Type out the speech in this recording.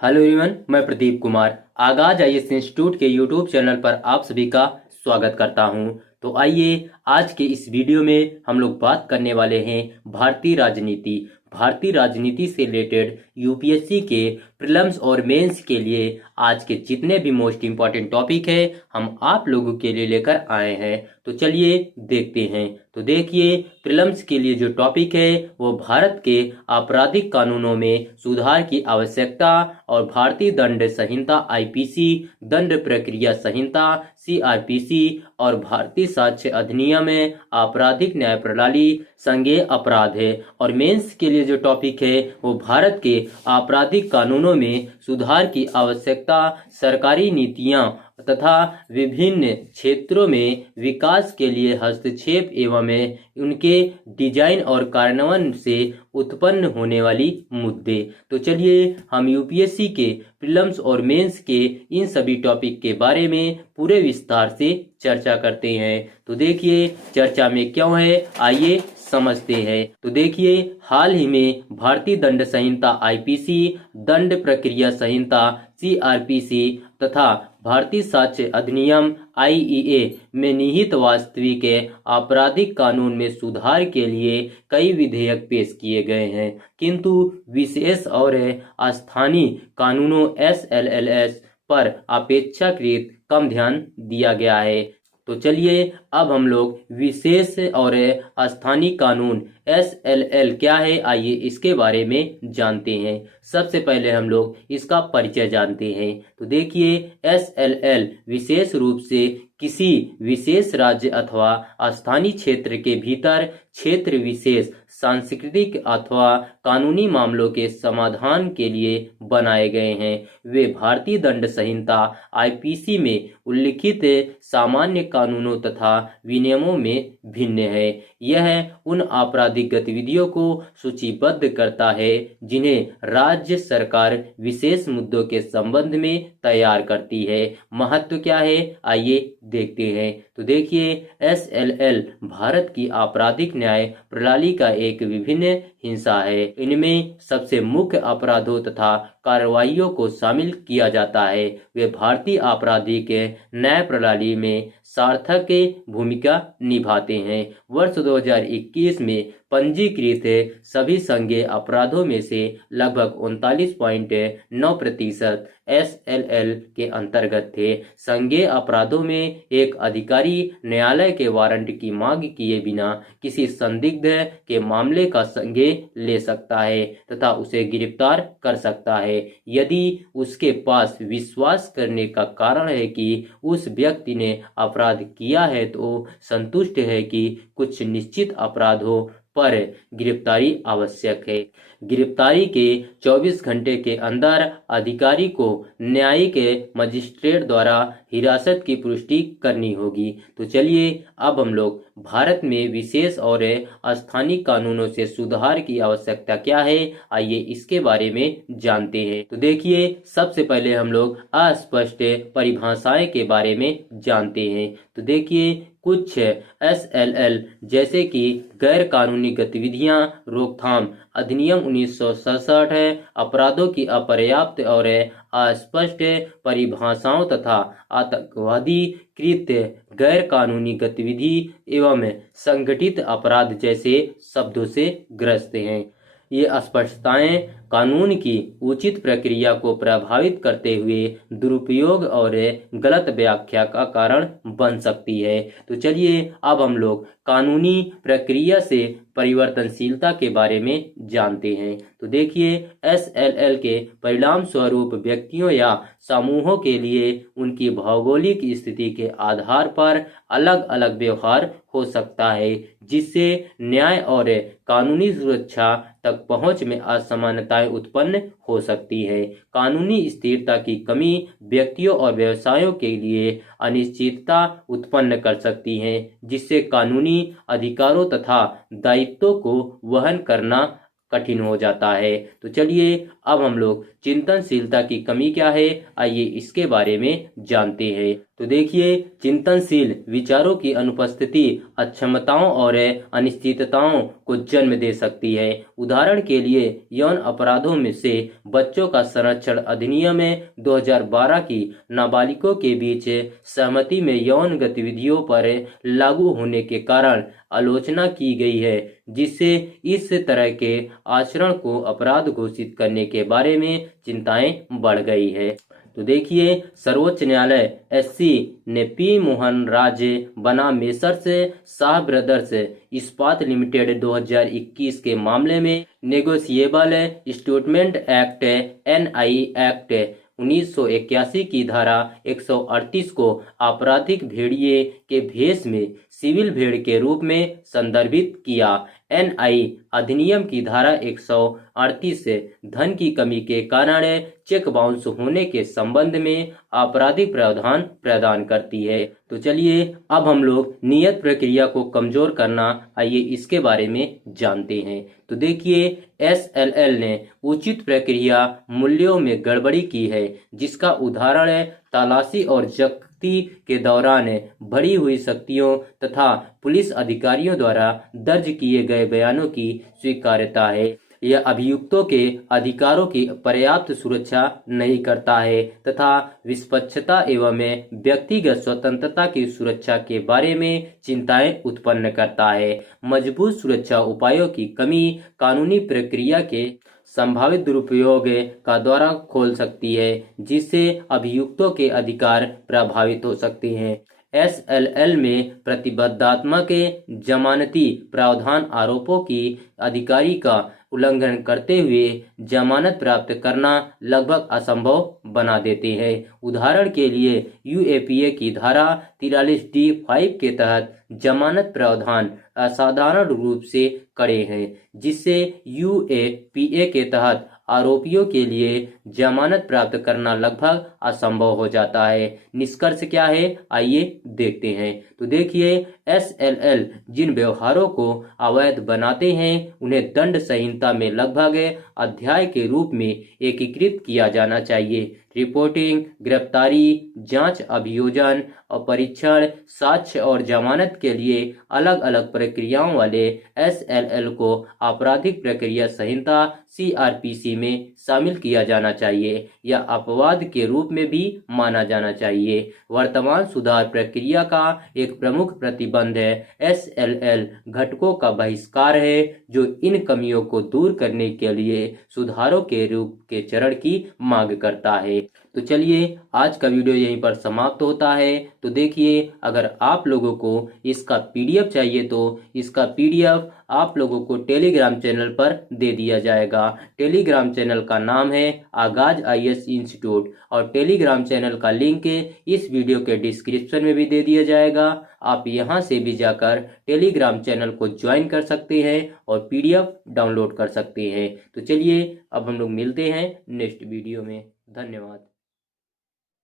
Hello everyone, मैं प्रदीप कुमार आगाज IAS institute के यूट्यूब चैनल पर आप सभी का स्वागत करता हूं। तो आइए आज के इस वीडियो में हम लोग बात करने वाले हैं भारतीय राजनीति से रिलेटेड यूपीएससी के प्रीलिम्स और मेंस के लिए आज के जितने भी मोस्ट इम्पॉर्टेंट टॉपिक है हम आप लोगों के लिए लेकर आए हैं। तो चलिए देखते हैं। तो देखिए, प्रीलिम्स के लिए जो टॉपिक है वो भारत के आपराधिक कानूनों में सुधार की आवश्यकता और भारतीय दंड संहिता आईपीसी, दंड प्रक्रिया संहिता सीआरपीसी और भारतीय साक्ष्य अधिनियम में आपराधिक न्याय प्रणाली संज्ञेय अपराध है। और मेंस के लिए जो टॉपिक है वो भारत के आपराधिक कानूनों में सुधार की आवश्यकता, सरकारी नीतियां तथा विभिन्न क्षेत्रों में विकास के लिए हस्तक्षेप एवं उनके डिजाइन और कार्यान्वयन से उत्पन्न होने वाली मुद्दे। तो चलिए हम यूपीएससी के प्रीलिम्स और मेंस के इन सभी टॉपिक के बारे में पूरे विस्तार से चर्चा करते हैं। तो देखिए चर्चा में क्यों है, आइए समझते हैं। तो देखिए, हाल ही में भारतीय दंड संहिता आईपीसी, दंड प्रक्रिया संहिता सीआरपीसी तथा भारतीय साक्ष्य अधिनियम आईईए में निहित वास्तविक आपराधिक कानून में सुधार के लिए कई विधेयक पेश किए गए हैं, किंतु विशेष और स्थानीय कानूनों एसएलएलएस पर अपेक्षाकृत कम ध्यान दिया गया है। तो चलिए अब हम लोग विशेष और स्थानीय कानून एसएलएल क्या है, आइए इसके बारे में जानते हैं। सबसे पहले हम लोग इसका परिचय जानते हैं। तो देखिए, एसएलएल विशेष रूप से किसी विशेष राज्य अथवा स्थानीय क्षेत्र के भीतर क्षेत्र विशेष सांस्कृतिक अथवा कानूनी मामलों के समाधान के लिए बनाए गए हैं। वे भारतीय दंड संहिता आईपीसी में उल्लिखित सामान्य कानूनों तथा विनियमों में भिन्न है। यह उन आपराधिक गतिविधियों को सूचीबद्ध करता है जिन्हें राज्य सरकार विशेष मुद्दों के संबंध में तैयार करती है। महत्व क्या है, आइए देखते हैं। तो देखिए, एसएलएल भारत की आपराधिक न्याय प्रणाली का एक विभिन्न हिस्सा है। इनमें सबसे मुख्य अपराधों तथा कार्रवाइयों को शामिल किया जाता है। वे भारतीय आपराधिक न्याय प्रणाली में सार्थक भूमिका निभाते हैं। वर्ष 2021 में पंजीकृत सभी संज्ञेय अपराधों में से लगभग 39.9% एसएलएल के अंतर्गत थे। संज्ञेय अपराधों में एक अधिकारी न्यायालय के वारंट की मांग किए बिना किसी संदिग्ध के मामले का संज्ञेय ले सकता है तथा उसे गिरफ्तार कर सकता है यदि उसके पास विश्वास करने का कारण है कि उस व्यक्ति ने अपराध किया है तो संतुष्ट है कि कुछ निश्चित अपराधों पर गिरफ्तारी आवश्यक है। गिरफ्तारी के 24 घंटे के अंदर अधिकारी को न्यायिक मजिस्ट्रेट द्वारा हिरासत की पुष्टि करनी होगी। तो चलिए अब हम लोग भारत में विशेष और स्थानीय कानूनों से सुधार की आवश्यकता क्या है, आइए इसके बारे में जानते हैं। तो देखिए, सबसे पहले हम लोग अस्पष्ट परिभाषाएं के बारे में जानते हैं। तो देखिए, कुछ एसएलएल जैसे कि गैर कानूनी गतिविधियां रोकथाम अधिनियम 1967 है, अपराधों की अपर्याप्त और अस्पष्ट परिभाषाओं तथा आतंकवादी कृत्य, गैर कानूनी गतिविधि एवं संगठित अपराध जैसे शब्दों से ग्रस्त हैं। ये अस्पष्टताएं कानून की उचित प्रक्रिया को प्रभावित करते हुए दुरुपयोग और गलत व्याख्या का कारण बन सकती है। तो चलिए अब हम लोग कानूनी प्रक्रिया से परिवर्तनशीलता के बारे में जानते हैं। तो देखिए, एसएलएल के परिणाम स्वरूप व्यक्तियों या समूहों के लिए उनकी भौगोलिक स्थिति के आधार पर अलग अलग व्यवहार हो सकता है, जिससे न्याय और कानूनी सुरक्षा तक पहुंच में असमानताएं उत्पन्न हो सकती है। कानूनी स्थिरता की कमी व्यक्तियों और व्यवसायों के लिए अनिश्चितता उत्पन्न कर सकती है, जिससे कानूनी अधिकारों तथा दायित्वों को वहन करना कठिन हो जाता है। तो चलिए अब हम लोग चिंतनशीलता की कमी क्या है, आइए इसके बारे में जानते हैं। तो देखिए, चिंतनशील विचारों की अनुपस्थिति अक्षमताओं और अनिश्चितताओं को जन्म दे सकती है। उदाहरण के लिए यौन अपराधों में से बच्चों का संरक्षण अधिनियम 2012 की नाबालिगों के बीच सहमति में यौन गतिविधियों पर लागू होने के कारण आलोचना की गई है, जिससे इस तरह के आचरण को अपराध घोषित करने के बारे में चिंताएं बढ़ गई है। तो देखिए, सर्वोच्च न्यायालय एससी ने पी मोहन राज बनाम messrs Shah brothers Ispat limited 2021 के मामले में negotiable instrument act NI act 1981 की धारा 138 को आपराधिक भेड़िए के भेष में सिविल भेड़ के रूप में संदर्भित किया। एनआई अधिनियम की धारा 138 धन की कमी के कारण चेक बाउंस होने के संबंध में आपराधिक प्रावधान प्रदान करती है। तो चलिए अब हम लोग नियत प्रक्रिया को कमजोर करना, आइए इसके बारे में जानते हैं। तो देखिए, एसएलएल ने उचित प्रक्रिया मूल्यों में गड़बड़ी की है, जिसका उदाहरण है तलाशी और जब्ती के दौरान बढ़ी हुई शक्तियों तथा पुलिस अधिकारियों द्वारा दर्ज किए गए बयानों की स्वीकार्यता है। यह अभियुक्तों के अधिकारों की पर्याप्त सुरक्षा नहीं करता है तथा निष्पक्षता एवं व्यक्तिगत स्वतंत्रता की सुरक्षा के बारे में चिंताएं उत्पन्न करता है। मजबूत सुरक्षा उपायों की कमी कानूनी प्रक्रिया के संभावित दुरुपयोग का द्वार खोल सकती है, जिससे अभियुक्तों के अधिकार प्रभावित हो सकते हैं। एसएलएल में प्रतिबद्धात्मक जमानती प्रावधान आरोपों की अधिकारी का उल्लंघन करते हुए जमानत प्राप्त करना लगभग असंभव बना देते हैं। उदाहरण के लिए यूएपीए की धारा 43D5 के तहत जमानत प्रावधान असाधारण रूप से कड़े हैं, जिससे यूएपीए के तहत आरोपियों के लिए जमानत प्राप्त करना लगभग असंभव हो जाता है। निष्कर्ष क्या है, आइए देखते हैं। तो देखिए, एसएलएल जिन व्यवहारों को अवैध बनाते हैं उन्हें दंड संहिता में लगभग अध्याय के रूप में एकीकृत किया जाना चाहिए। रिपोर्टिंग, गिरफ्तारी, जांच, अभियोजन और परीक्षण, साक्ष्य और जमानत के लिए अलग अलग प्रक्रियाओं वाले एसएलएल को आपराधिक प्रक्रिया संहिता सीआरपीसी में शामिल किया जाना चाहिए या अपवाद के रूप में भी माना जाना चाहिए। वर्तमान सुधार प्रक्रिया का एक प्रमुख प्रतिबंध एसएलएल घटकों का बहिष्कार है, जो इन कमियों को दूर करने के लिए सुधारों के रूप के चरण की मांग करता है। तो चलिए आज का वीडियो यहीं पर समाप्त होता है। तो देखिए, अगर आप लोगों को इसका पीडीएफ चाहिए तो इसका पीडीएफ आप लोगों को टेलीग्राम चैनल पर दे दिया जाएगा। टेलीग्राम चैनल का नाम है आगाज आईएएस इंस्टीट्यूट और टेलीग्राम चैनल का लिंक इस वीडियो के डिस्क्रिप्शन में भी दे दिया जाएगा। आप यहां से भी जाकर टेलीग्राम चैनल को ज्वाइन कर सकते हैं और पीडीएफ डाउनलोड कर सकते हैं। तो चलिए अब हम लोग मिलते हैं नेक्स्ट वीडियो में। धन्यवाद।